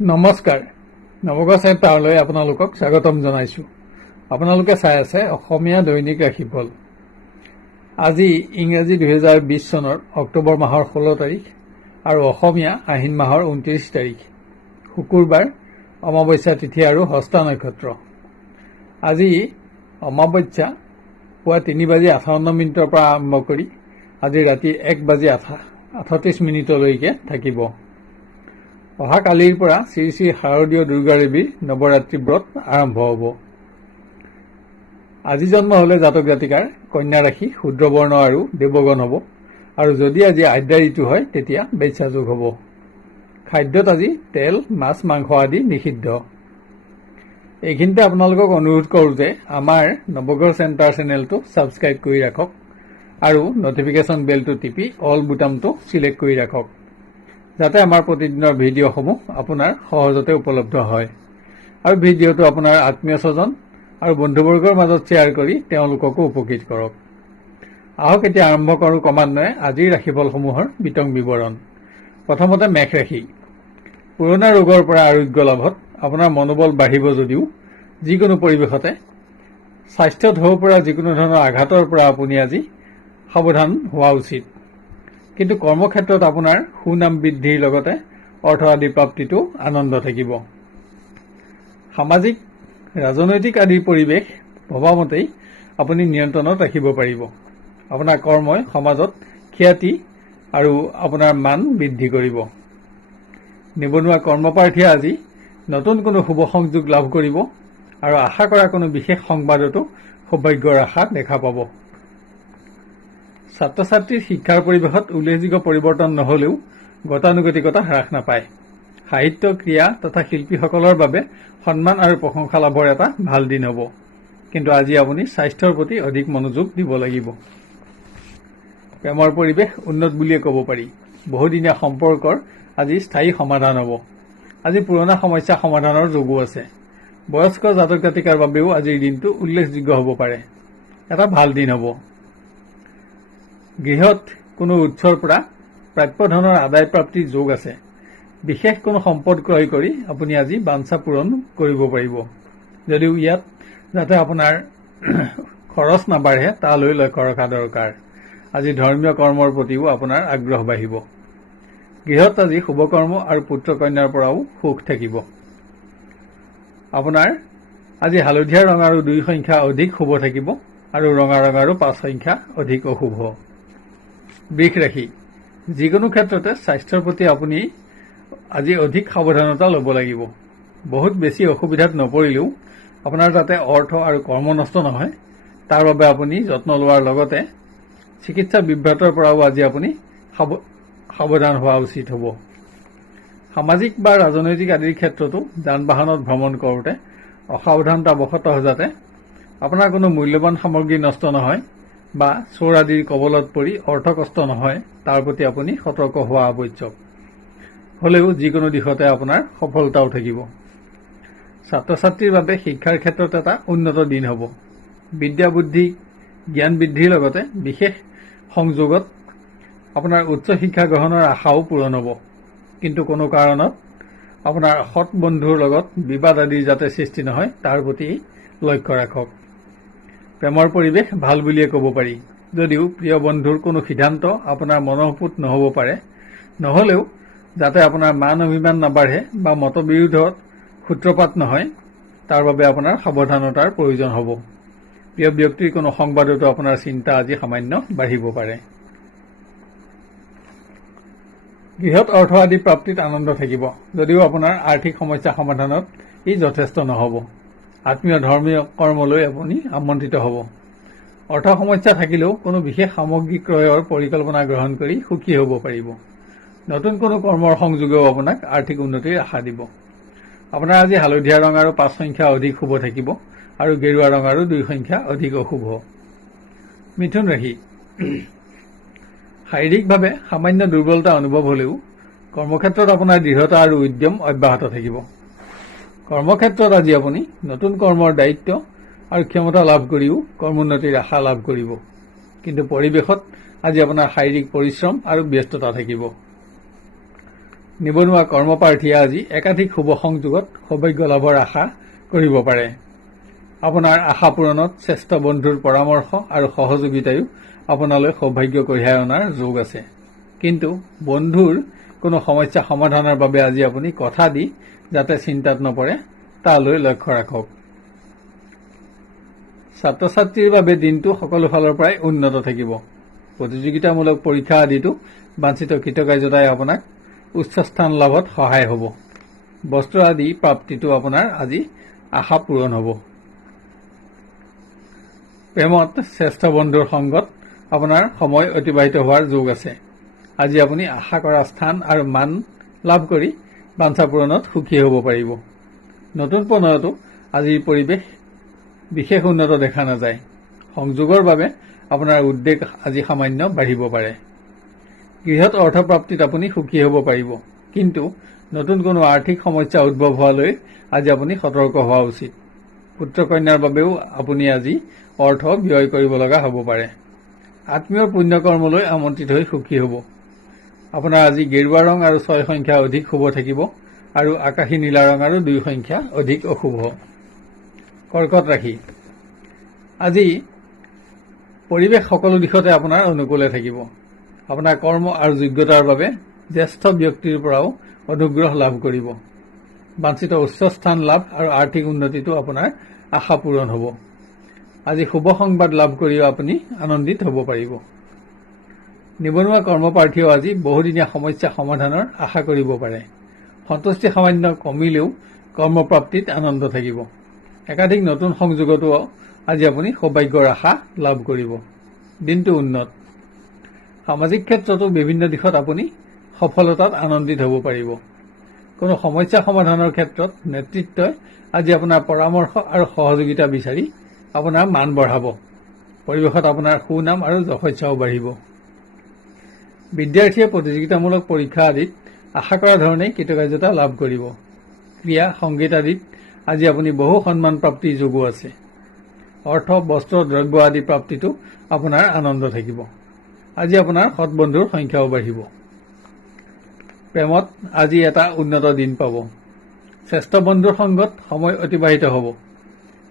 নমস্কাৰ নৱগ্ৰহ চেণ্টাৰলৈ আপোনালোকক স্বাগতম জনাইছো। আপোনালোকে চাই আছে অসমীয়া দৈনিক ৰাশিফল। আজি ইংৰাজী 2020 চনৰ অক্টোবৰ মাহৰ 16 তাৰিখ আৰু অসমীয়া আহিন মাহৰ 29 তাৰিখ শুকুৰবাৰ, অমাৱস্যা তিথি আৰু হস্তা নক্ষত্ৰ। আজি অমাৱস্যা পুৱা 3:58 পৰা আৰম্ভ কৰি আজি ৰাতি 1:38 থাকিব। অহা কালিৰ পৰা শ্ৰী শ্ৰী শাৰদীয় দুৰ্গা দেৱীৰ নৱৰাত্ৰি ব্ৰত আৰম্ভ হ'ব। আজি জন্ম হলে জাতক জাতিকাৰ কন্যা ৰাশি, শূদ্ৰবৰ্ণ আৰু দেৱগণ হ'ব। আৰু যদি আজি আদ্যা ঋতু হয় তেতিয়া বেশ্যা যোগ হ'ব। খাদ্যত আজি তেল, মাছ, মাংস আদি নিষিদ্ধ। এইখিনিতে আপোনালোকক অনুৰোধ কৰোঁ যে আমাৰ নৱগ্ৰহ চেণ্টাৰ চেনেলটো ছাবস্ক্ৰাইব কৰি ৰাখক আৰু নটিফিকেশ্যন বেলটো টিপি অল বুটামটো চিলেক্ট কৰি ৰাখক, যাতে আমাৰ প্ৰতিদিনৰ ভিডিঅ'সমূহ আপোনাৰ সহজতে উপলব্ধ হয়। আৰু ভিডিঅ'টো আপোনাৰ আত্মীয় স্বজন আৰু বন্ধুবৰ্গৰ মাজত শ্বেয়াৰ কৰি তেওঁলোককো উপকৃত কৰক। আহক এতিয়া আৰম্ভ কৰোঁ ক্ৰমান্বয়ে আজিৰ ৰাশিফলসমূহৰ বিতং বিৱৰণ। প্ৰথমতে মেষ ৰাশি। পুৰণা ৰোগৰ পৰা আৰোগ্য লাভত আপোনাৰ মনোবল বাঢ়িব যদিও যিকোনো পৰিৱেশতে স্বাস্থ্যত হ'ব পৰা যিকোনো ধৰণৰ আঘাতৰ পৰা আপুনি আজি সাৱধান হোৱা উচিত। কিন্তু কৰ্মক্ষেত্ৰত আপোনাৰ সুনাম বৃদ্ধিৰ লগতে অৰ্থ আদি প্ৰাপ্তিটো আনন্দ থাকিব। সামাজিক, ৰাজনৈতিক আদিৰ পৰিৱেশ ভবামতেই আপুনি নিয়ন্ত্ৰণত ৰাখিব পাৰিব। আপোনাৰ কৰ্মই সমাজত খ্যাতি আৰু আপোনাৰ মান বৃদ্ধি কৰিব। নিবনুৱা কৰ্মপ্ৰাৰ্থীয়ে আজি নতুন কোনো শুভ সংযোগ লাভ কৰিব আৰু আশা কৰা কোনো বিশেষ সংবাদতো সৌভাগ্যৰ আশা দেখা পাব। ছাত্ৰ ছাত্ৰীৰ শিক্ষাৰ পৰিৱেশত উল্লেখযোগ্য পৰিৱৰ্তন নহলেও গতানুগতিকতা হ্ৰাস নাপায়। সাহিত্য, ক্ৰীড়া তথা শিল্পীসকলৰ বাবে সন্মান আৰু প্ৰশংসা লাভৰ এটা ভাল দিন হ'ব। কিন্তু আজি আপুনি স্বাস্থ্যৰ প্ৰতি অধিক মনোযোগ দিব লাগিব। প্ৰেমৰ পৰিৱেশ উন্নত বুলিয়ে ক'ব পাৰি। বহুদিনীয়া সম্পৰ্কৰ আজি স্থায়ী সমাধান হ'ব। আজি পুৰণা সমস্যা সমাধানৰ যোগো আছে। বয়স্ক জাতক জাতিকাৰ বাবেও আজিৰ দিনটো উল্লেখযোগ্য হ'ব পাৰে। এটা ভাল দিন হ'ব। গৃহত কোনো উৎসৰ পৰা প্ৰাপ্য ধনৰ আদায় প্ৰাপ্তিৰ যোগ আছে। বিশেষ কোনো সম্পদ ক্ৰয় কৰি আপুনি আজি বাঞ্ছা পূৰণ কৰিব পাৰিব, যদিও ইয়াত যাতে আপোনাৰ খৰচ নাবাঢ়ে তালৈ লক্ষ্য ৰখা দৰকাৰ। আজি ধৰ্মীয় কৰ্মৰ প্ৰতিও আপোনাৰ আগ্ৰহ বাঢ়িব। গৃহত আজি শুভকৰ্ম আৰু পুত্ৰ কন্যাৰ পৰাও সুখ থাকিব। আপোনাৰ আজি হালধীয়া ৰং আৰু 2 সংখ্যা অধিক শুভ থাকিব আৰু ৰঙা ৰং আৰু 5 সংখ্যা অধিক অশুভ। বৃষ ৰাশি। যিকোনো ক্ষেত্ৰতে স্বাস্থ্যৰ প্ৰতি আপুনি আজি অধিক সাৱধানতা ল'ব লাগিব। বহুত বেছি অসুবিধাত নপৰিলেও আপোনাৰ যাতে অৰ্থ আৰু কৰ্ম নষ্ট নহয় তাৰ বাবে আপুনি যত্ন লোৱাৰ লগতে চিকিৎসা বিভ্ৰাটৰ পৰাও আজি আপুনি সাৱধান হোৱা উচিত হ'ব। সামাজিক বা ৰাজনৈতিক আদিৰ ক্ষেত্ৰতো যান বাহনত ভ্ৰমণ কৰোঁতে অসাৱধানতাবশতঃ যাতে আপোনাৰ কোনো মূল্যৱান সামগ্ৰী নষ্ট নহয় বা চোৰ আদিৰ কবলত পৰি অৰ্থ কষ্ট নহয় তাৰ প্ৰতি আপুনি সতৰ্ক হোৱা আৱশ্যক। হলেও যিকোনো দিশতে আপোনাৰ সফলতাও থাকিব। ছাত্ৰ ছাত্ৰীৰ বাবে শিক্ষাৰ ক্ষেত্ৰত এটা উন্নত দিন হ'ব। বিদ্যা বুদ্ধি জ্ঞান বৃদ্ধিৰ লগতে বিশেষ সংযোগত আপোনাৰ উচ্চ শিক্ষা গ্ৰহণৰ আশাও পূৰণ হ'ব। কিন্তু কোনো কাৰণত আপোনাৰ সৎ বন্ধুৰ লগত বিবাদ আদিৰ যাতে সৃষ্টি নহয় তাৰ প্ৰতি লক্ষ্য ৰাখক। প্ৰেমৰ পৰিৱেশ ভাল বুলিয়ে ক'ব পাৰি, যদিও প্ৰিয় বন্ধুৰ কোনো সিদ্ধান্ত আপোনাৰ মনোপুত নহ'ব পাৰে। নহলেও যাতে আপোনাৰ মান অভিমান নাবাঢ়ে বা মতবিৰোধত সূত্ৰপাত নহয় তাৰ বাবে আপোনাৰ সাৱধানতাৰ প্ৰয়োজন হ'ব। প্ৰিয় ব্যক্তিৰ কোনো সংবাদতো আপোনাৰ চিন্তা আজি সামান্য বাঢ়িব পাৰে। গৃহত অৰ্থ আদি প্ৰাপ্তিত আনন্দ থাকিব, যদিও আপোনাৰ আৰ্থিক সমস্যা সমাধানত ই যথেষ্ট নহ'ব। আত্মীয় ধৰ্মীয় কৰ্মলৈ আপুনি আমন্ত্ৰিত হ'ব। অৰ্থ সমস্যা থাকিলেও কোনো বিশেষ সামগ্ৰী ক্ৰয়ৰ পৰিকল্পনা গ্ৰহণ কৰি সুখী হ'ব পাৰিব। নতুন কোনো কৰ্মৰ সংযোগেও আপোনাক আৰ্থিক উন্নতিৰ আশা দিব। আপোনাৰ আজি হালধীয়া ৰং আৰু 5 সংখ্যা অধিক শুভ থাকিব আৰু গেৰুৱা ৰং আৰু 2 সংখ্যা অধিক অশুভ। মিথুন ৰাশি। শাৰীৰিকভাৱে সামান্য দুৰ্বলতা অনুভৱ হলেও কৰ্মক্ষেত্ৰত আপোনাৰ দৃঢ়তা আৰু উদ্যম অব্যাহত থাকিব। কৰ্মক্ষেত্ৰত আজি আপুনি নতুন কৰ্মৰ দায়িত্ব আৰু ক্ষমতা লাভ কৰিও কৰ্মোন্নতিৰ আশা লাভ কৰিব। কিন্তু পৰিৱেশত আজি আপোনাৰ শাৰীৰিক পৰিশ্ৰম আৰু ব্যস্ততা থাকিব। নিবনুৱা কৰ্মপ্ৰাৰ্থীয়ে আজি একাধিক শুভ সংযোগত সৌভাগ্য লাভৰ আশা কৰিব পাৰে। আপোনাৰ আশা পূৰণত শ্ৰেষ্ঠ বন্ধুৰ পৰামৰ্শ আৰু সহযোগিতায়ো আপোনালৈ সৌভাগ্য কঢ়িয়াই অনাৰ যোগ আছে। কিন্তু বন্ধুৰ কোনো সমস্যা সমাধানৰ বাবে আজি আপুনি কথা দি যাতে চিন্তাত নপৰে তালৈ লক্ষ্য ৰাখক। ছাত্ৰ ছাত্ৰীৰ বাবে দিনটো সকলো ফালৰ পৰাই উন্নত থাকিব। প্ৰতিযোগিতামূলক পৰীক্ষা আদিতো বাঞ্ছিত কৃতকাৰ্যতাই আপোনাক উচ্চ স্থান লাভত সহায় হ'ব। বস্ত্ৰ আদি প্ৰাপ্তিটো আপোনাৰ আজি আশা পূৰণ হ'ব। প্ৰেমত শ্ৰেষ্ঠ বন্ধুৰ সংগত আপোনাৰ সময় অতিবাহিত হোৱাৰ যোগ আছে। আজি আপুনি আশা কৰা স্থান আৰু মান লাভ কৰি বাঞ্ছা পূৰণত সুখী হ'ব পাৰিব। নতুন প্ৰণয়তো আজিৰ পৰিৱেশ বিশেষ উন্নত দেখা নাযায়। সংযোগৰ বাবে আপোনাৰ উদ্বেগ আজি সামান্য বাঢ়িব পাৰে। গৃহত অৰ্থপ্ৰাপ্তিত আপুনি সুখী হ'ব পাৰিব, কিন্তু নতুন কোনো আৰ্থিক সমস্যা উদ্ভৱ হোৱালৈ আজি আপুনি সতৰ্ক হোৱা উচিত। পুত্ৰ কন্যাৰ বাবেও আপুনি আজি অৰ্থ ব্যয় কৰিব লগা হ'ব পাৰে। আত্মীয়ৰ পুণ্যকৰ্মলৈ আমন্ত্ৰিত হৈ সুখী হ'ব। আপোনাৰ আজি গেৰুৱা ৰং আৰু 6 সংখ্যা অধিক শুভ থাকিব আৰু আকাশী নীলা ৰং আৰু 2 সংখ্যা অধিক অশুভ। কৰ্কট ৰাশি, আজি পৰিৱেশ সকলো দিশতে আপোনাৰ অনুকূলে থাকিব। আপোনাৰ কৰ্ম আৰু যোগ্যতাৰ বাবে জ্যেষ্ঠ ব্যক্তিৰ পৰাও অনুগ্ৰহ লাভ কৰিব। বাঞ্ছিত উচ্চ স্থান লাভ আৰু আৰ্থিক উন্নতিটো আপোনাৰ আশা পূৰণ হ'ব। আজি শুভ সংবাদ লাভ কৰিও আপুনি আনন্দিত হ'ব পাৰিব। নিবনুৱা কৰ্মপ্ৰাৰ্থীয়েও আজি বহুদিনীয়া সমস্যা সমাধানৰ আশা কৰিব পাৰে। সন্তুষ্টি সামান্য কমিলেও কৰ্মপ্ৰাপ্তিত আনন্দ থাকিব। একাধিক নতুন সংযোগতো আজি আপুনি সৌভাগ্যৰ আশা লাভ কৰিব। দিনটো উন্নত। সামাজিক ক্ষেত্ৰতো বিভিন্ন দিশত আপুনি সফলতাত আনন্দিত হ'ব পাৰিব। কোনো সমস্যা সমাধানৰ ক্ষেত্ৰত নেতৃত্বই আজি আপোনাৰ পৰামৰ্শ আৰু সহযোগিতা বিচাৰি আপোনাৰ মান বঢ়াব। পৰিৱেশত আপোনাৰ সুনাম আৰু যশস্যাও বাঢ়িব। বিদ্যাৰ্থীয়ে প্ৰতিযোগিতামূলক পৰীক্ষা আদিত আশা কৰা ধৰণে কৃতকাৰ্যতা লাভ কৰিব। ক্ৰীড়া সংগীত আদিত আজি আপুনি বহু সন্মান প্ৰাপ্তিৰ যোগো আছে। অৰ্থ বস্ত্ৰ দ্ৰব্য আদি প্ৰাপ্তিটো আপোনাৰ আনন্দ থাকিব। আজি আপোনাৰ সৎ বন্ধুৰ সংখ্যাও বাঢ়িব। প্ৰেমত আজি এটা উন্নত দিন পাব। শ্ৰেষ্ঠ বন্ধুৰ সংগত সময় অতিবাহিত হ'ব।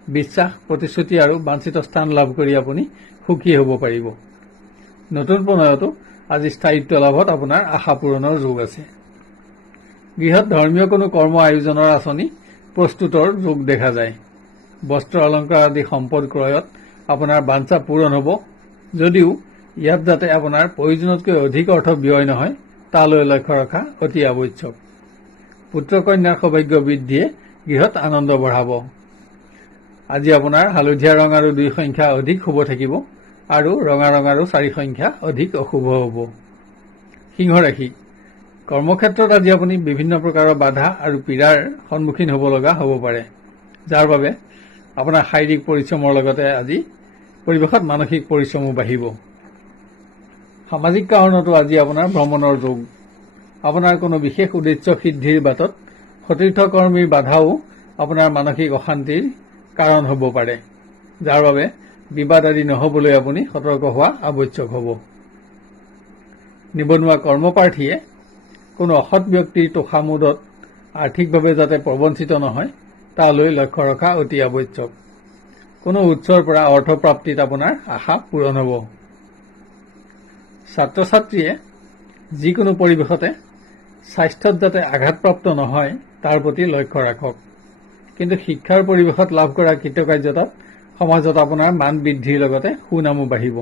বিশ্বাস, প্ৰতিশ্ৰুতি আৰু বাঞ্ছিত স্থান লাভ কৰি আপুনি সুখী হ'ব পাৰিব। নতুন প্ৰণয়তো আজি স্থায়িত্ব লাভত আপোনাৰ আশা পূৰণৰ যোগ আছে। গৃহত ধৰ্মীয় কোনো কৰ্ম আয়োজনৰ আঁচনি প্ৰস্তুতৰ যোগ দেখা যায়। বস্ত্ৰ অলংকাৰ আদি সম্পদ ক্ৰয়ত আপোনাৰ বাঞ্ছা পূৰণ হ'ব, যদিও ইয়াত যাতে আপোনাৰ প্ৰয়োজনতকৈ অধিক অৰ্থ ব্যয় নহয় তালৈ লক্ষ্য ৰখা অতি আৱশ্যক। পুত্ৰ কন্যাৰ সৌভাগ্য বৃদ্ধিয়ে গৃহত আনন্দ বঢ়াব। আজি আপোনাৰ হালধীয়া ৰং আৰু 2 সংখ্যা অধিক শুভ থাকিব আৰু ৰঙা ৰং আৰু 4 সংখ্যা অধিক অশুভ হ'ব। সিংহ ৰাশি, কৰ্মক্ষেত্ৰত আজি আপুনি বিভিন্ন প্ৰকাৰৰ বাধা আৰু পীড়াৰ সন্মুখীন হ'ব লগা হ'ব পাৰে, যাৰ বাবে আপোনাৰ শাৰীৰিক পৰিশ্ৰমৰ লগতে আজি পৰিৱেশত মানসিক পৰিশ্ৰমো বাঢ়িব। সামাজিক কাৰণতো আজি আপোনাৰ ভ্ৰমণৰ যোগ। আপোনাৰ কোনো বিশেষ উদ্দেশ্য সিদ্ধিৰ বাটত সতীৰ্থকৰ্মীৰ বাধাও আপোনাৰ মানসিক অশান্তিৰ কাৰণ হ'ব পাৰে, যাৰ বাবে বিবাদ আদি নহ'বলৈ আপুনি সতৰ্ক হোৱা আৱশ্যক হ'ব। নিবনুৱা কৰ্মপ্ৰাৰ্থীয়ে কোনো অসৎ ব্যক্তিৰ তোষামোদত আৰ্থিকভাৱে যাতে প্ৰবঞ্চিত নহয় তালৈ লক্ষ্য ৰখা অতি আৱশ্যক। কোনো উৎসৰ পৰা অৰ্থপ্ৰাপ্তিত আপোনাৰ আশা পূৰণ হ'ব। ছাত্ৰ ছাত্ৰীয়ে যিকোনো পৰিৱেশতে স্বাস্থ্যত যাতে আঘাতপ্ৰাপ্ত নহয় তাৰ প্ৰতি লক্ষ্য ৰাখক। কিন্তু শিক্ষাৰ পৰিৱেশত লাভ কৰা কৃতকাৰ্যতাত সমাজত আপোনাৰ মান বৃদ্ধিৰ লগতে সুনামো বাঢ়িব।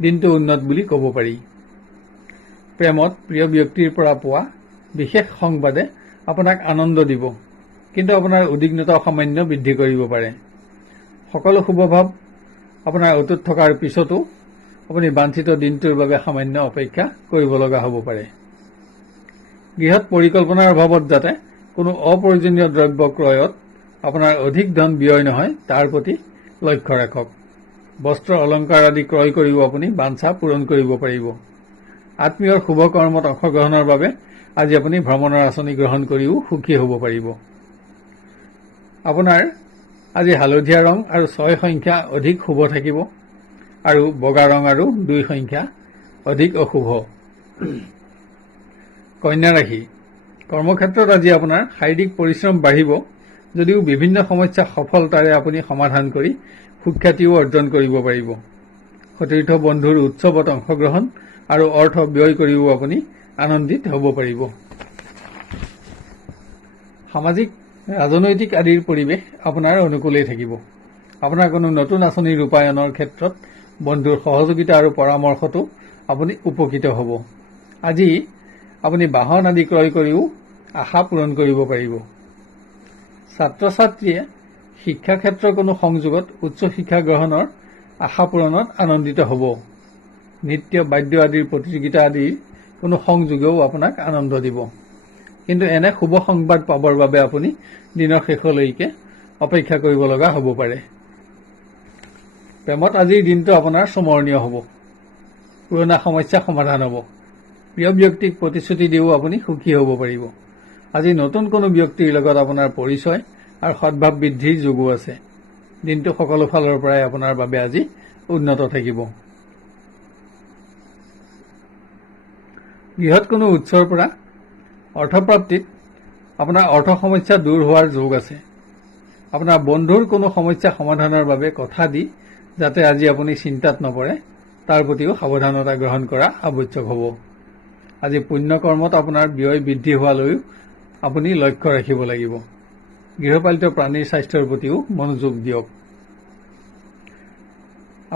দিনটো উন্নত বুলি ক'ব পাৰি। প্ৰেমত প্ৰিয় ব্যক্তিৰ পৰা পোৱা বিশেষ সংবাদে আপোনাক আনন্দ দিব, কিন্তু আপোনাৰ উদ্বিগ্নতা সামান্য বৃদ্ধি কৰিব পাৰে। সকলো শুভভাৱ আপোনাৰ অটুট থকাৰ পিছতো আপুনি বাঞ্ছিত দিনটোৰ বাবে সামান্য অপেক্ষা কৰিব লগা হ'ব পাৰে। গৃহত পৰিকল্পনাৰ অভাৱত যাতে কোনো অপ্ৰয়োজনীয় দ্ৰব্য ক্ৰয়ত আপোনাৰ অধিক ধন ব্যয় নহয় তাৰ প্ৰতি লক্ষ্য ৰাখক। বস্ত্ৰ অলংকাৰ আদি ক্ৰয় কৰিও আপুনি বাঞ্ছা পূৰণ কৰিব পাৰিব। আত্মীয়ৰ শুভ কৰ্মত অংশগ্ৰহণৰ বাবে আজি আপুনি ভ্ৰমণৰ আঁচনি গ্ৰহণ কৰিও সুখী হ'ব পাৰিব। আপোনাৰ আজি হালধীয়া ৰং আৰু 6 সংখ্যা অধিক শুভ থাকিব আৰু বগা ৰং আৰু 2 সংখ্যা অধিক অশুভ। কন্যা ৰাশি, কৰ্মক্ষেত্ৰত আজি আপোনাৰ শাৰীৰিক পৰিশ্ৰম বাঢ়িব, যদিও বিভিন্ন সমস্যা সফলতাৰে আপুনি সমাধান কৰি সুখ্যাতিও অৰ্জন কৰিব পাৰিব। সতীৰ্থ বন্ধুৰ উৎসৱত অংশগ্ৰহণ আৰু অৰ্থ ব্যয় কৰিও আপুনি আনন্দিত হ'ব পাৰিব। সামাজিক, ৰাজনৈতিক আদিৰ পৰিৱেশ আপোনাৰ অনুকূলেই থাকিব। আপোনাৰ কোনো নতুন আঁচনি ৰূপায়ণৰ ক্ষেত্ৰত বন্ধুৰ সহযোগিতা আৰু পৰামৰ্শতো আপুনি উপকৃত হ'ব। আজি আপুনি বাহন আদি ক্ৰয় কৰিও আশা পূৰণ কৰিব পাৰিব। ছাত্ৰ ছাত্ৰীয়ে শিক্ষা ক্ষেত্ৰৰ কোনো সংযোগত উচ্চ শিক্ষা গ্ৰহণৰ আশা পূৰণত আনন্দিত হ'ব। নৃত্য, বাদ্য আদিৰ প্ৰতিযোগিতা আদিৰ কোনো সংযোগেও আপোনাক আনন্দ দিব। কিন্তু এনে শুভ সংবাদ পাবৰ বাবে আপুনি দিনৰ শেষলৈকে অপেক্ষা কৰিব লগা হ'ব পাৰে। প্ৰেমত আজিৰ দিনটো আপোনাৰ স্মৰণীয় হ'ব। পুৰণা সমস্যা সমাধান হ'ব। প্ৰিয় ব্যক্তিক প্ৰতিশ্ৰুতি দিও আপুনি সুখী হ'ব পাৰিব। আজি নতুন কোনো ব্যক্তিৰ লগত আপোনাৰ পৰিচয় আৰু সদ্ভাৱ বৃদ্ধিৰ যোগো আছে। দিনটো সকলো ফালৰ পৰাই আপোনাৰ বাবে আজি উন্নত থাকিব। গৃহত কোনো উৎসৰ পৰা অৰ্থপ্ৰাপ্তিত আপোনাৰ অৰ্থ সমস্যা দূৰ হোৱাৰ যোগ আছে। আপোনাৰ বন্ধুৰ কোনো সমস্যা সমাধানৰ বাবে কথা দি যাতে আজি আপুনি চিন্তাত নপৰে, তাৰ প্ৰতিও সাৱধানতা গ্ৰহণ কৰা আৱশ্যক হ'ব। আজি পুণ্যকৰ্মত আপোনাৰ ব্যয় বৃদ্ধি হোৱালৈও আপুনি লক্ষ্য ৰাখিব লাগিব। গৃহপালিত প্ৰাণীৰ স্বাস্থ্যৰ প্ৰতিও মনোযোগ দিয়ক।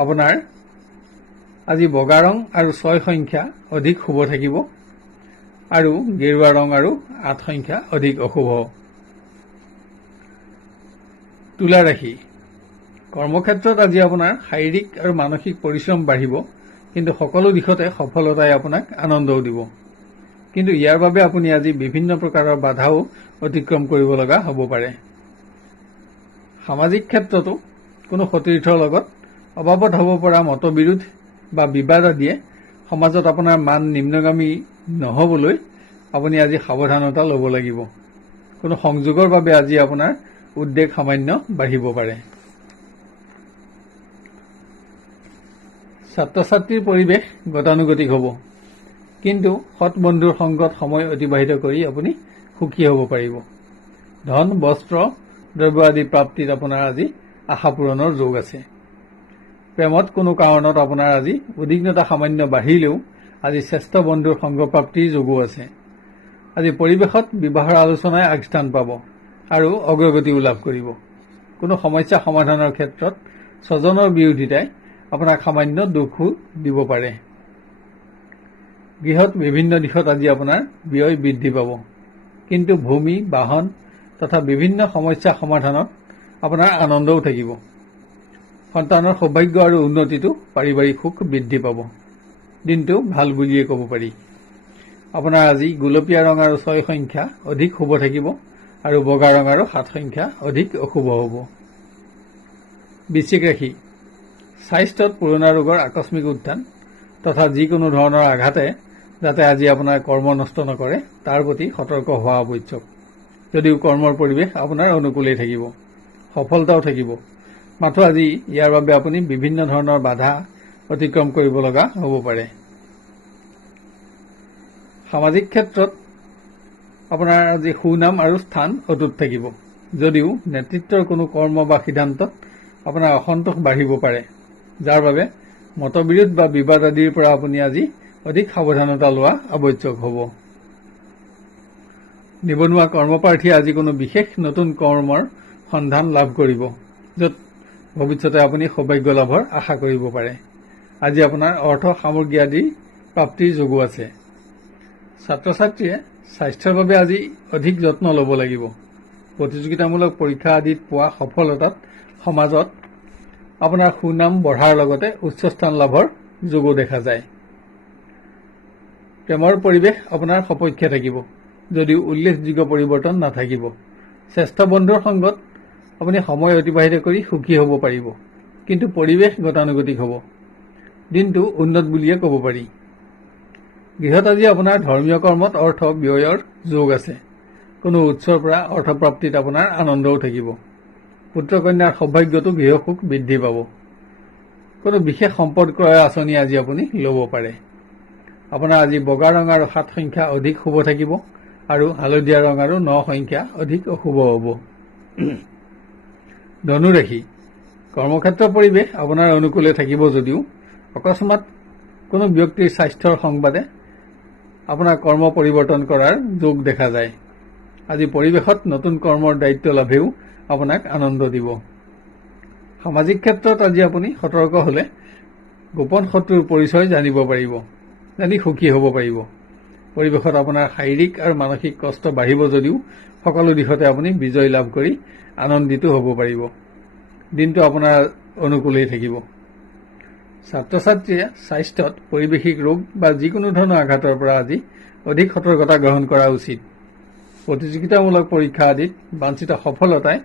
আপোনাৰ আজি বগা ৰং আৰু 6 সংখ্যা অধিক শুভ থাকিব আৰু গেৰুৱা ৰং আৰু 8 সংখ্যা অধিক অশুভ। তুলা ৰাশি, কৰ্মক্ষেত্ৰত আজি আপোনাৰ শাৰীৰিক আৰু মানসিক পৰিশ্ৰম বাঢ়িব, কিন্তু সকলো দিশতে সফলতাই আপোনাক আনন্দও দিব। কিন্তু ইয়াৰ বাবে আপুনি আজি বিভিন্ন প্ৰকাৰৰ বাধাও অতিক্ৰম কৰিব লগা হ'ব পাৰে। সামাজিক ক্ষেত্ৰতো কোনো সতীৰ্থৰ লগত অবাবত হ'ব পৰা মতবিৰোধ বা বিবাদ আদিয়ে সমাজত আপোনাৰ মান নিম্নগামী নহ'বলৈ আপুনি আজি সাৱধানতা ল'ব লাগিব। কোনো সংযোগৰ বাবে আজি আপোনাৰ উদ্বেগ সামান্য বাঢ়িব পাৰে। ছাত্ৰ ছাত্ৰীৰ পৰিৱেশ গতানুগতিক হ'ব, কিন্তু সৎ বন্ধুৰ সংগত সময় অতিবাহিত কৰি আপুনি সুখী হ'ব পাৰিব। ধন, বস্ত্ৰ, দ্ৰব্য আদি প্ৰাপ্তিত আপোনাৰ আজি আশা পূৰণৰ যোগ আছে। প্ৰেমত কোনো কাৰণত আপোনাৰ আজি উদ্বিগ্নতা সামান্য বাঢ়িলেও আজি শ্ৰেষ্ঠ বন্ধুৰ সংগপ্ৰাপ্তিৰ যোগো আছে। আজি পৰিৱেশত বিবাহৰ আলোচনাই আগস্থান পাব আৰু অগ্ৰগতিও লাভ কৰিব। কোনো সমস্যা সমাধানৰ ক্ষেত্ৰত স্বজনৰ বিৰোধিতাই আপোনাক সামান্য দুখো দিব পাৰে। গৃহত বিভিন্ন দিশত আজি আপোনাৰ ব্যয় বৃদ্ধি পাব, কিন্তু ভূমি, বাহন তথা বিভিন্ন সমস্যা সমাধানত আপোনাৰ আনন্দও থাকিব। সন্তানৰ সৌভাগ্য আৰু উন্নতিটো পাৰিবাৰিক সুখ বৃদ্ধি পাব। দিনটো ভাল বুলিয়ে ক'ব পাৰি। আপোনাৰ আজি গুলপীয়া ৰং আৰু 6 সংখ্যা অধিক শুভ থাকিব আৰু বগা ৰং আৰু 7 সংখ্যা অধিক অশুভ হ'ব। বৃশ্চিক ৰাশি, স্বাস্থ্যত পুৰণা ৰোগৰ আকস্মিক উত্থান তথা যিকোনো ধৰণৰ আঘাতে যাতে আজি আপোনাৰ কৰ্ম নষ্ট নকৰে, তাৰ প্ৰতি সতৰ্ক হোৱা আৱশ্যক। যদিও কৰ্মৰ পৰিৱেশ আপোনাৰ অনুকূলেই থাকিব, সফলতাও থাকিব, মাথো আজি ইয়াৰ বাবে আপুনি বিভিন্ন ধৰণৰ বাধা অতিক্ৰম কৰিব লগা হ'ব পাৰে। সামাজিক ক্ষেত্ৰত আপোনাৰ আজি সুনাম আৰু স্থান অটুট থাকিব, যদিও নেতৃত্বৰ কোনো কৰ্ম বা সিদ্ধান্তত আপোনাৰ অসন্তোষ বাঢ়িব পাৰে, যাৰ বাবে মতবিৰোধ বা বিবাদ আদিৰ পৰা আপুনি আজি অধিক সাৱধানতা লোৱা আৱশ্যক হ'ব। নিবনুৱা কৰ্মপ্ৰাৰ্থীয়ে আজি কোনো বিশেষ নতুন কৰ্মৰ সন্ধান লাভ কৰিব, য'ত ভৱিষ্যতে আপুনি সৌভাগ্য লাভৰ আশা কৰিব পাৰে। আজি আপোনাৰ অৰ্থ সামগ্ৰী আদিৰ প্ৰাপ্তিৰ যোগো আছে। ছাত্ৰ ছাত্ৰীয়ে স্বাস্থ্যৰ বাবে আজি অধিক যত্ন ল'ব লাগিব। প্ৰতিযোগিতামূলক পৰীক্ষা আদিত পোৱা সফলতাত সমাজত আপোনাৰ সুনাম বঢ়াৰ লগতে উচ্চ স্থান লাভৰ যোগো দেখা যায়। প্ৰেমৰ পৰিৱেশ আপোনাৰ সপক্ষে থাকিব, যদিও উল্লেখযোগ্য পৰিৱৰ্তন নাথাকিব। শ্ৰেষ্ঠ বন্ধুৰ সংগত আপুনি সময় অতিবাহিত কৰি সুখী হ'ব পাৰিব, কিন্তু পৰিৱেশ গতানুগতিক হ'ব। দিনটো উন্নত বুলিয়ে ক'ব পাৰি। গৃহত আজি আপোনাৰ ধৰ্মীয় কৰ্মত অৰ্থ ব্যয়ৰ যোগ আছে। কোনো উৎসৰ পৰা অৰ্থপ্ৰাপ্তিত আপোনাৰ আনন্দও থাকিব। পুত্ৰ কন্যাৰ সৌভাগ্যতো গৃহসুখ বৃদ্ধি পাব। কোনো বিশেষ সম্পদ ক্ৰয় আঁচনি আজি আপুনি ল'ব পাৰে। আপোনাৰ আজি বগা ৰং আৰু 7 সংখ্যা অধিক শুভ থাকিব আৰু হালধীয়া ৰং আৰু 9 সংখ্যা অধিক অশুভ হ'ব। ধনু ৰাশি, কৰ্মক্ষেত্ৰ পৰিৱেশ আপোনাৰ অনুকূলে থাকিব যদিও অকস্মাত কোনো ব্যক্তিৰ স্বাস্থ্যৰ সংবাদে আপোনাৰ কৰ্ম পৰিৱৰ্তন কৰাৰ যোগ দেখা যায়। আজি পৰিৱেশত নতুন কৰ্মৰ দায়িত্ব লাভেও আপোনাক আনন্দ দিব। সামাজিক ক্ষেত্ৰত আজি আপুনি সতৰ্ক হ'লে গোপন শত্ৰুৰ পৰিচয় জানিব পাৰিব, জানি সুখী হ'ব পাৰিব। পৰিৱেশত আপোনাৰ শাৰীৰিক আৰু মানসিক কষ্ট বাঢ়িব যদিও সকলো দিশতে আপুনি বিজয় লাভ কৰি আনন্দিত হ'ব পাৰিব। দিনটো আপোনাৰ অনুকূলেই থাকিব। ছাত্ৰ ছাত্ৰীয়ে স্বাস্থ্যত পাৰিৱেশিক ৰোগ বা যিকোনো ধৰণৰ আঘাতৰ পৰা আজি অধিক সতৰ্কতা গ্ৰহণ কৰা উচিত। প্ৰতিযোগিতামূলক পৰীক্ষা আদিত বাঞ্ছিত সফলতাই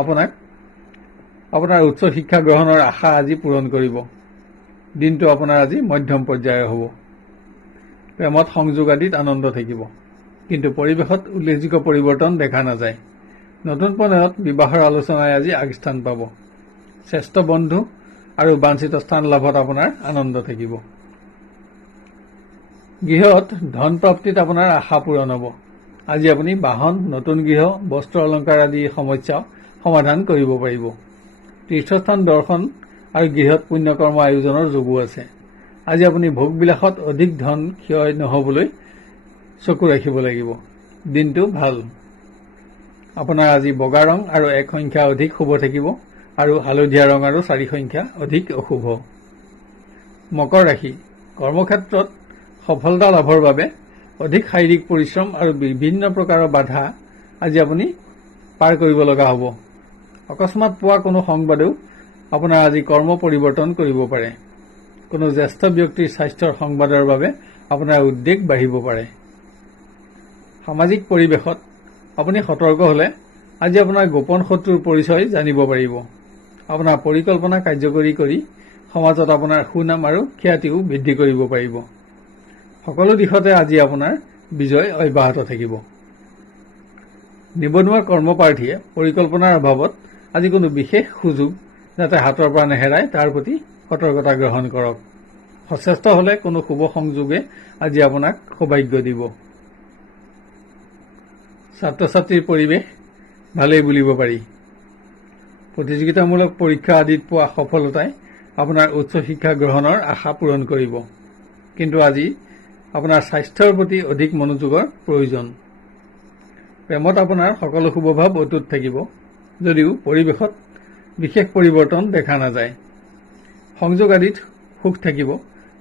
আপোনাক আপোনাৰ উচ্চ শিক্ষা গ্ৰহণৰ আশা আজি পূৰণ কৰিব। দিনটো আপোনাৰ আজি মধ্যম পৰ্যায়ৰ হ'ব। প্ৰেমত সংযোগ আদিত আনন্দ থাকিব, কিন্তু পৰিৱেশত উল্লেখযোগ্য পৰিৱৰ্তন দেখা নাযায়। নতুন প্ৰণয়ত বিবাহৰ আলোচনাই আজি আগস্থান পাব। শ্ৰেষ্ঠ বন্ধু আৰু বাঞ্ছিত স্থান লাভত আপোনাৰ আনন্দ থাকিব। গৃহত ধন প্ৰাপ্তিত আপোনাৰ আশা পূৰণ হ'ব। আজি আপুনি বাহন, নতুন গৃহ, বস্ত্ৰ অলংকাৰ আদি সমস্যা সমাধান কৰিব পাৰিব। তীৰ্থস্থান দৰ্শন আৰু গৃহত পুণ্যকৰ্ম আয়োজনৰ যোগো আছে। আজি আপুনি ভোগবিলাসত অধিক ধন ক্ষয় নহ'বলৈ চকু ৰাখিব লাগিব। দিনটো ভাল। আপোনাৰ আজি বগা ৰং আৰু 1 সংখ্যা অধিক শুভ থাকিব আৰু হালধীয়া ৰং আৰু 4 সংখ্যা অধিক অশুভ। মকৰ ৰাশি, কৰ্মক্ষেত্ৰত সফলতা লাভৰ বাবে অধিক শাৰীৰিক পৰিশ্ৰম আৰু বিভিন্ন প্ৰকাৰৰ বাধা আজি আপুনি পাৰ কৰিব লগা হ'ব। অকস্মাত পোৱা কোনো সংবাদেও আপোনাৰ আজি কৰ্ম পৰিৱৰ্তন কৰিব পাৰে। কোনো জ্যেষ্ঠ ব্যক্তিৰ স্বাস্থ্যৰ সংবাদৰ বাবে আপোনাৰ উদ্বেগ বাঢ়িব পাৰে। সামাজিক পৰিৱেশত আপুনি সতৰ্ক হ'লে আজি আপোনাৰ গোপন শত্ৰুৰ পৰিচয় জানিব পাৰিব। আপোনাৰ পৰিকল্পনা কাৰ্যকৰী কৰি সমাজত আপোনাৰ সুনাম আৰু খ্যাতিও বৃদ্ধি কৰিব পাৰিব। সকলো দিশতে আজি আপোনাৰ বিজয় অব্যাহত থাকিব। নিবনুৱা কৰ্মপ্ৰাৰ্থীয়ে পৰিকল্পনাৰ অভাৱত আজি কোনো বিশেষ সুযোগ যাতে হাতৰ পৰা নেহেৰায় তাৰ প্ৰতি সতৰ্কতা গ্ৰহণ কৰক। সচেষ্ট হ'লে কোনো শুভ সংযোগে আজি আপোনাক সৌভাগ্য দিব। ছাত্ৰ ছাত্ৰীৰ পৰিৱেশ ভালেই বুলিব পাৰি। প্ৰতিযোগিতামূলক পৰীক্ষা আদিত পোৱা সফলতাই আপোনাৰ উচ্চ শিক্ষা গ্ৰহণৰ আশা পূৰণ কৰিব, কিন্তু আজি আপোনাৰ স্বাস্থ্যৰ প্ৰতি অধিক মনোযোগৰ প্ৰয়োজন। প্ৰেমত আপোনাৰ সকলো শুভভাৱ অটুট থাকিব যদিও পৰিৱেশত বিশেষ পৰিৱৰ্তন দেখা নাযায়। সংযোগ আদিত সুখ থাকিব,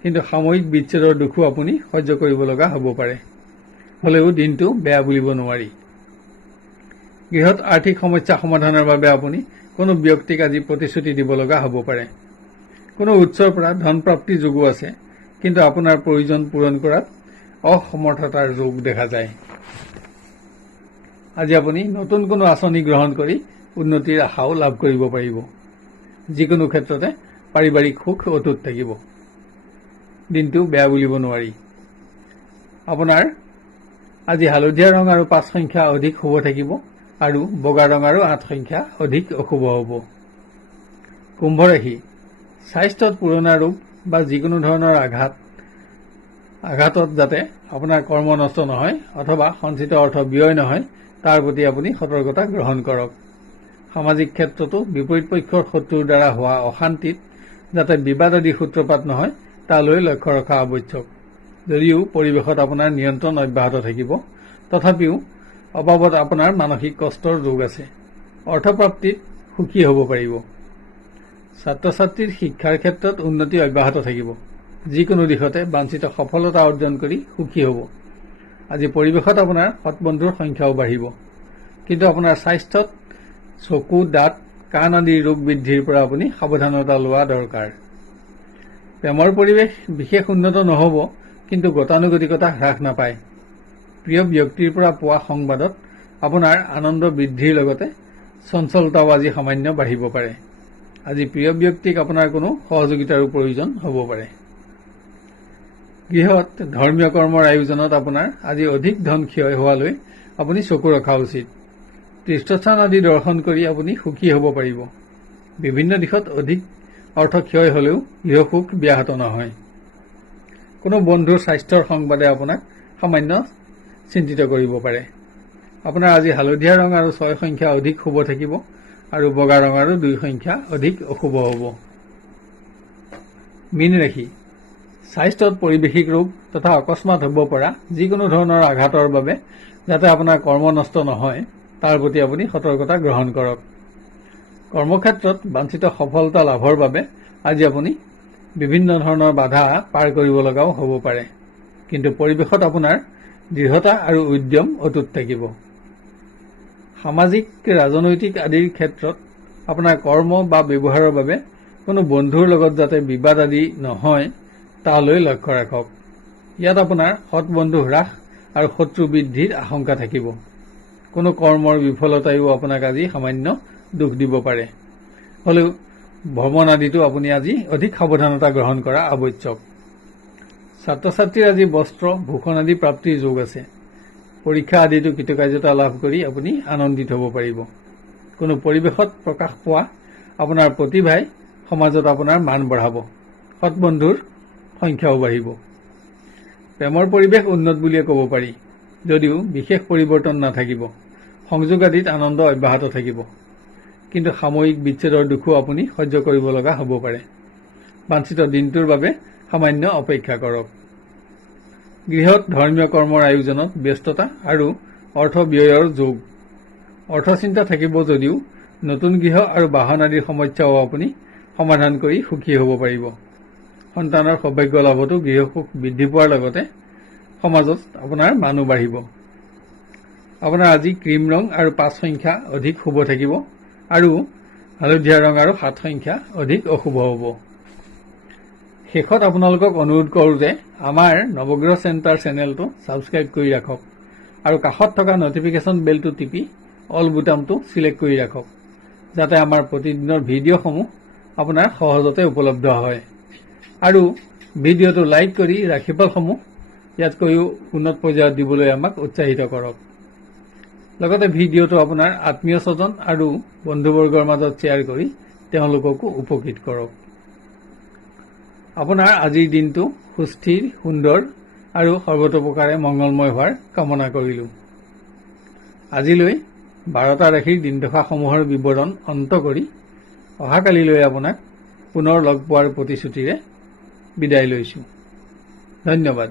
কিন্তু সাময়িক বিচ্ছেদৰ দুখো আপুনি সহ্য কৰিব লগা হ'ব পাৰে। হ'লেও দিনটো বেয়া বুলিব নোৱাৰি। গৃহত আৰ্থিক সমস্যা সমাধানৰ বাবে আপুনি কোনো ব্যক্তিক আজি প্ৰতিশ্ৰুতি দিব লগা হ'ব পাৰে। কোনো উৎসৰ পৰা ধন প্ৰাপ্তি যোগো আছে, কিন্তু আপোনাৰ প্ৰয়োজন পূৰণ কৰাত অসমৰ্থতাৰ যোগ দেখা যায়। আজি আপুনি নতুন কোনো আঁচনি গ্ৰহণ কৰি উন্নতিৰ আশাও লাভ কৰিব পাৰিব। যিকোনো ক্ষেত্ৰতে পাৰিবাৰিক সুখ অটুট থাকিব। দিনটো বেয়া বুলিব নোৱাৰি। আপোনাৰ আজি হালধীয়া ৰং আৰু 5 সংখ্যা অধিক শুভ থাকিব আৰু বগা ৰং আৰু 8 সংখ্যা অধিক অশুভ হ'ব। কুম্ভ ৰাশি, স্বাস্থ্যত পুৰণা ৰোগ বা যিকোনো ধৰণৰ আঘাতত যাতে আপোনাৰ কৰ্ম নষ্ট নহয় অথবা সঞ্চিত অৰ্থ ব্যয় নহয় তাৰ প্ৰতি আপুনি সতৰ্কতা গ্ৰহণ কৰক। সামাজিক ক্ষেত্ৰতো বিপৰীত পক্ষৰ শত্ৰুৰ দ্বাৰা হোৱা অশান্তিত যাতে বিবাদ আদি সূত্ৰপাত নহয় তালৈ লক্ষ্য ৰখা আৱশ্যক। যদিও পৰিৱেশত আপোনাৰ নিয়ন্ত্ৰণ অব্যাহত থাকিব, তথাপিও অভাৱত আপোনাৰ মানসিক কষ্টৰ যোগ আছে। অৰ্থপ্ৰাপ্তিত সুখী হ'ব পাৰিব। ছাত্ৰ ছাত্ৰীৰ শিক্ষাৰ ক্ষেত্ৰত উন্নতি অব্যাহত থাকিব। যিকোনো দিশতে বাঞ্ছিত সফলতা অৰ্জন কৰি সুখী হ'ব। আজি পৰিৱেশত আপোনাৰ সৎবন্ধুৰ সংখ্যাও বাঢ়িব, কিন্তু আপোনাৰ স্বাস্থ্যত চকু, দাঁত, কাণ আদিৰ ৰোগ বৃদ্ধিৰ পৰা আপুনি সাৱধানতা লোৱা দৰকাৰ। প্ৰেমৰ পৰিৱেশ বিশেষ উন্নত নহ'ব, কিন্তু গতানুগতিকতা হ্ৰাস নাপায়। প্ৰিয় ব্যক্তিৰ পৰা পোৱা সংবাদত আপোনাৰ আনন্দ বৃদ্ধিৰ লগতে চঞ্চলতাও আজি সামান্য বাঢ়িব পাৰে। আজি প্ৰিয় ব্যক্তিক আপোনাৰ কোনো সহযোগিতাৰো প্ৰয়োজন হ'ব পাৰে। গৃহত ধৰ্মীয় কৰ্মৰ আয়োজনত আপোনাৰ আজি অধিক ধন ক্ষয় হোৱালৈ আপুনি চকু ৰখা উচিত। তীৰ্থস্থান আদি দৰ্শন কৰি আপুনি সুখী হ'ব পাৰিব। বিভিন্ন দিশত অধিক অৰ্থ ক্ষয় হ'লেও গৃহসুখ ব্যাহত নহয়। কোনো বন্ধুৰ স্বাস্থ্যৰ সংবাদে আপোনাক সামান্য চিন্তিত কৰিব পাৰে। আপোনাৰ আজি হালধীয়া ৰং আৰু 6 সংখ্যা অধিক শুভ থাকিব আৰু বগা ৰং আৰু 2 সংখ্যা অধিক অশুভ হ'ব। মীন ৰাশি, স্বাস্থ্যত পৰিৱেশিক ৰোগ তথা অকস্মাত হ'ব পৰা যিকোনো ধৰণৰ আঘাতৰ বাবে যাতে আপোনাৰ কৰ্ম নষ্ট নহয় তাৰ প্ৰতি আপুনি সতৰ্কতা গ্ৰহণ কৰক। কৰ্মক্ষেত্ৰত বাঞ্ছিত সফলতা লাভৰ বাবে আজি আপুনি বিভিন্ন ধৰণৰ বাধা পাৰ কৰিব লগাও হ'ব পাৰে, কিন্তু পৰিৱেশত আপোনাৰ দৃঢ়তা আৰু উদ্যম অটুট থাকিব। সামাজিক, ৰাজনৈতিক আদিৰ ক্ষেত্ৰত আপোনাৰ কৰ্ম বা ব্যৱহাৰৰ বাবে কোনো বন্ধুৰ লগত যাতে বিবাদ আদি নহয় তালৈ লক্ষ্য ৰাখক। ইয়াত আপোনাৰ সৎ বন্ধু হ্ৰাস আৰু শত্ৰু বৃদ্ধিৰ আশংকা থাকিব। কোনো কৰ্মৰ বিফলতায়ো আপোনাক আজি সামান্য দুখ দিব পাৰে। হলেও ভ্ৰমণ আদিতো আপুনি আজি অধিক সাৱধানতা গ্ৰহণ কৰা আৱশ্যক। ছাত্ৰ ছাত্ৰীৰ আজি বস্ত্ৰ, ভূষণ আদি প্ৰাপ্তিৰ যোগ আছে। পৰীক্ষা আদিতো কৃতকাৰ্যতা লাভ কৰি আপুনি আনন্দিত হ'ব পাৰিব। কোনো পৰিৱেশত প্ৰকাশ পোৱা আপোনাৰ প্ৰতিভাই সমাজত আপোনাৰ মান বঢ়াব। সৎ বন্ধুৰ সংখ্যাও বাঢ়িব। প্ৰেমৰ পৰিৱেশ উন্নত বুলিয়ে ক'ব পাৰি, যদিও বিশেষ পৰিৱৰ্তন নাথাকিব। সংযোগ আদিত আনন্দ অব্যাহত থাকিব, কিন্তু সাময়িক বিচ্ছেদৰ দুখো আপুনি সহ্য কৰিব লগা হ'ব পাৰে। বাঞ্ছিত দিনটোৰ বাবে সামান্য অপেক্ষা কৰক। গৃহত ধৰ্মীয় কৰ্মৰ আয়োজনত ব্যস্ততা আৰু অৰ্থ ব্যয়ৰ যোগ। অৰ্থচিন্তা থাকিব যদিও নতুন গৃহ আৰু বাহন আদিৰ সমস্যাও আপুনি সমাধান কৰি সুখী হ'ব পাৰিব। সন্তানৰ সৌভাগ্য লাভতো গৃহসুখ বৃদ্ধি পোৱাৰ লগতে সমাজত আপোনাৰ মানো বাঢ়িব। আপোনাৰ আজি ক্ৰীম ৰং আৰু 5 সংখ্যা অধিক শুভ থাকিব আৰু হালধীয়া ৰং আৰু 7 সংখ্যা অধিক অশুভ হ'ব। শেষত আপোনালোকক অনুৰোধ কৰোঁ যে আমাৰ নৱগ্ৰহ চেণ্টাৰ চেনেলটো ছাবস্ক্ৰাইব কৰি ৰাখক আৰু কাষত থকা নটিফিকেশ্যন বেলটো টিপি অল বুটামটো চিলেক্ট কৰি ৰাখক, যাতে আমাৰ প্ৰতিদিনৰ ভিডিঅ'সমূহ আপোনাৰ সহজতে উপলব্ধ হয়। আৰু ভিডিঅ'টো লাইক কৰি ৰাশিফলসমূহ ইয়াতকৈও উন্নত পৰ্যায়ত দিবলৈ আমাক উৎসাহিত কৰক। লগতে ভিডিঅ'টো আপোনাৰ আত্মীয় স্বজন আৰু বন্ধুবৰ্গৰ মাজত শ্বেয়াৰ কৰি তেওঁলোককো উপকৃত কৰক। আপোনাৰ আজিৰ দিনটো সুস্থিৰ, সুন্দৰ আৰু সৰ্বতোপ্ৰকাৰে মংগলময় হোৱাৰ কামনা কৰিলোঁ। আজিলৈ 12টা ৰাশিৰ দিনদশাসমূহৰ বিৱৰণ অন্ত কৰি অহাকালিলৈ আপোনাক পুনৰ লগ পোৱাৰ প্ৰতিশ্ৰুতিৰে বিদায় লৈছোঁ। ধন্যবাদ।